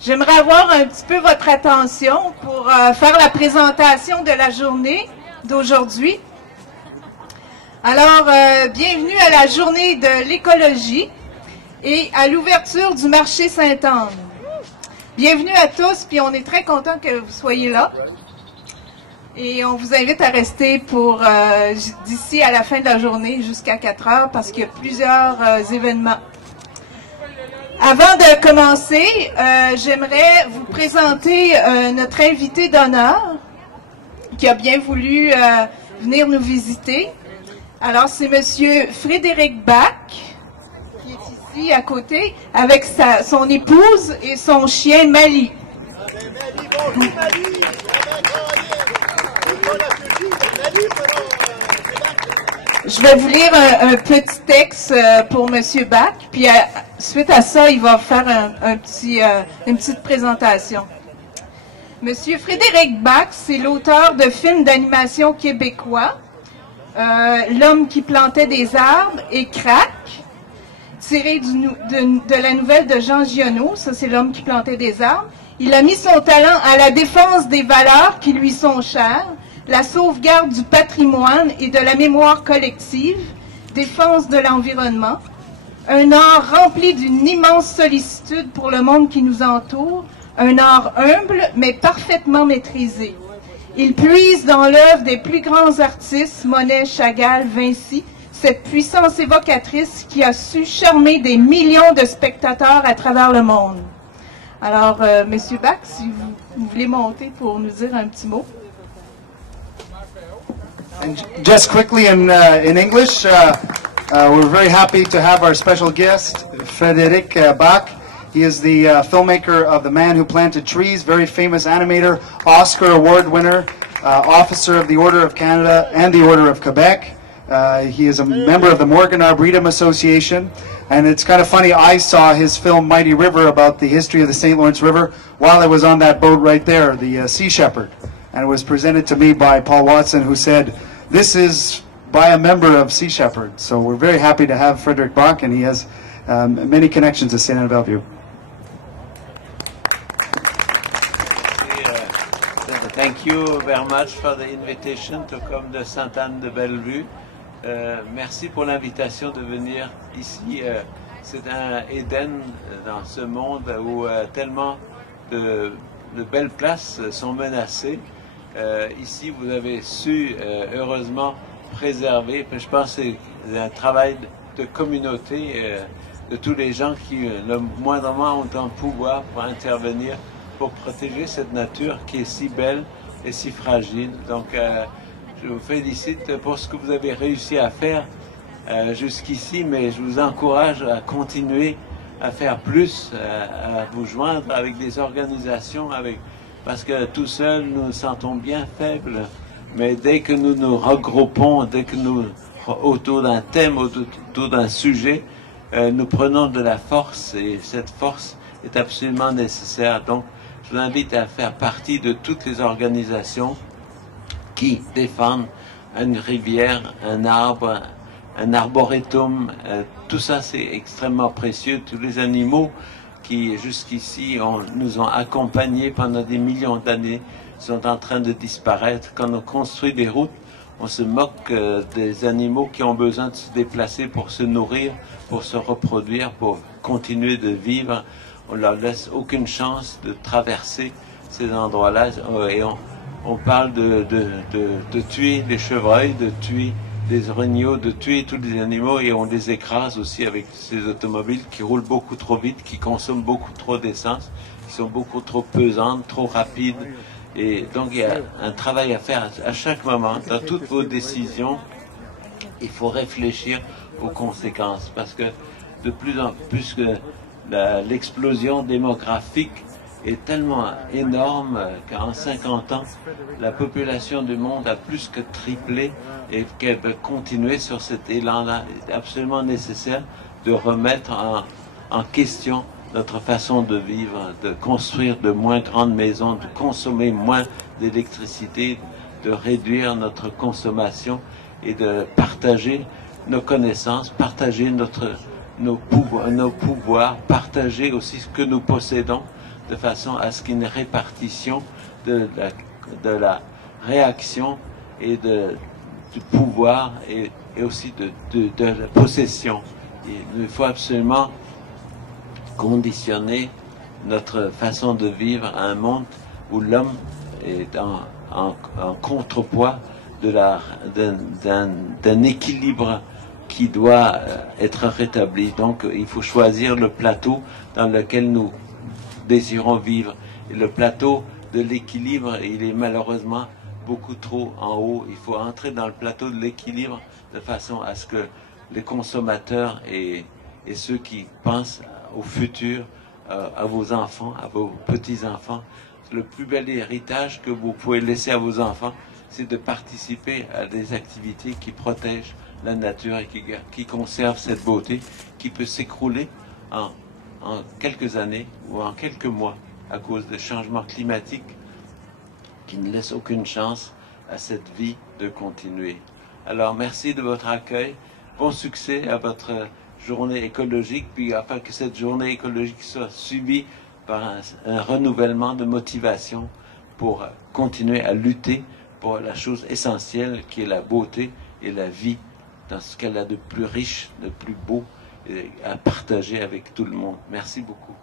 J'aimerais avoir un petit peu votre attention pour faire la présentation de la journée d'aujourd'hui. Alors, bienvenue à la journée de l'écologie et à l'ouverture du marché Sainte-Anne. Bienvenue à tous, puis on est très content que vous soyez là. Et on vous invite à rester pour d'ici à la fin de la journée jusqu'à 4 heures parce qu'il y a plusieurs événements. Avant de commencer, j'aimerais vous présenter notre invité d'honneur qui a bien voulu venir nous visiter. Alors, c'est Monsieur Frédéric Bach, qui est ici à côté, avec son épouse et son chien Mali. Je vais vous lire un petit texte pour Monsieur Bach, puis suite à ça, il va faire une petite présentation. Monsieur Frédéric Bach, c'est l'auteur de films d'animation québécois, L'homme qui plantait des arbres et Crac, tiré de la nouvelle de Jean Giono, ça c'est L'homme qui plantait des arbres. Il a mis son talent à la défense des valeurs qui lui sont chères, la sauvegarde du patrimoine et de la mémoire collective, défense de l'environnement, un art rempli d'une immense sollicitude pour le monde qui nous entoure, un art humble mais parfaitement maîtrisé. Il puise dans l'œuvre des plus grands artistes, Monet, Chagall, Vinci, cette puissance évocatrice qui a su charmer des millions de spectateurs à travers le monde. Alors, Monsieur Bach, si vous voulez monter pour nous dire un petit mot. And just quickly in English, we're very happy to have our special guest, Frédéric Bach. He is the filmmaker of The Man Who Planted Trees, very famous animator, Oscar Award winner, officer of the Order of Canada and the Order of Quebec. He is a member of the Morgan Arboretum Association. And it's kind of funny, I saw his film Mighty River about the history of the St. Lawrence River while I was on that boat right there, the Sea Shepherd. And it was presented to me by Paul Watson, who said, this is by a member of Sea Shepherd. So we're very happy to have Frédéric Bach, and he has many connections to St. Anne Bellevue. Thank you very much for the invitation to come to St. Anne de Bellevue. Merci pour l'invitation de venir ici. C'est un Éden dans ce monde où tellement de belles places sont menacées. Ici, vous avez su heureusement préserver. Je pense que c'est un travail de communauté, de tous les gens qui, le moindrement, ont un pouvoir pour intervenir, pour protéger cette nature qui est si belle et si fragile. Donc, je vous félicite pour ce que vous avez réussi à faire jusqu'ici, mais je vous encourage à continuer à faire plus, à vous joindre avec des organisations, parce que tout seul, nous nous sentons bien faibles, mais dès que nous nous regroupons, dès que nous, autour d'un thème, autour d'un sujet, nous prenons de la force, et cette force est absolument nécessaire. Donc, je vous invite à faire partie de toutes les organisations qui défendent une rivière, un arbre, un arboretum. Tout ça, c'est extrêmement précieux. Tous les animaux qui, jusqu'ici, nous ont accompagnés pendant des millions d'années, sont en train de disparaître. Quand on construit des routes, on se moque des animaux qui ont besoin de se déplacer pour se nourrir, pour se reproduire, pour continuer de vivre. On leur laisse aucune chance de traverser ces endroits-là. Et on parle de tuer les chevreuils, de tuer des orignaux, de tuer tous les animaux, et on les écrase aussi avec ces automobiles qui roulent beaucoup trop vite, qui consomment beaucoup trop d'essence, qui sont beaucoup trop pesantes, trop rapides. Et donc il y a un travail à faire à chaque moment. Dans toutes vos décisions, il faut réfléchir aux conséquences, parce que de plus en plus que l'explosion démographique est tellement énorme qu'en 50 ans, la population du monde a plus que triplé, et qu'elle veut continuer sur cet élan-là. Il est absolument nécessaire de remettre en question notre façon de vivre, de construire de moins grandes maisons, de consommer moins d'électricité, de réduire notre consommation et de partager nos connaissances, partager nos pouvoirs, partager aussi ce que nous possédons. de façon à ce qu'il y ait une répartition de la réaction et du pouvoir et aussi de la possession. Il faut absolument conditionner notre façon de vivre à un monde où l'homme est en contrepoids d'un équilibre qui doit être rétabli. Donc il faut choisir le plateau dans lequel nous désirons vivre. Et le plateau de l'équilibre, il est malheureusement beaucoup trop en haut. Il faut entrer dans le plateau de l'équilibre de façon à ce que les consommateurs et ceux qui pensent au futur, à vos enfants, à vos petits-enfants, le plus bel héritage que vous pouvez laisser à vos enfants, c'est de participer à des activités qui protègent la nature et qui conservent cette beauté qui peut s'écrouler en quelques années ou en quelques mois à cause des changements climatiques qui ne laissent aucune chance à cette vie de continuer. Alors merci de votre accueil, bon succès à votre journée écologique, puis afin que cette journée écologique soit suivie par un renouvellement de motivation pour continuer à lutter pour la chose essentielle qui est la beauté et la vie dans ce qu'elle a de plus riche, de plus beau et à partager avec tout le monde. Merci beaucoup.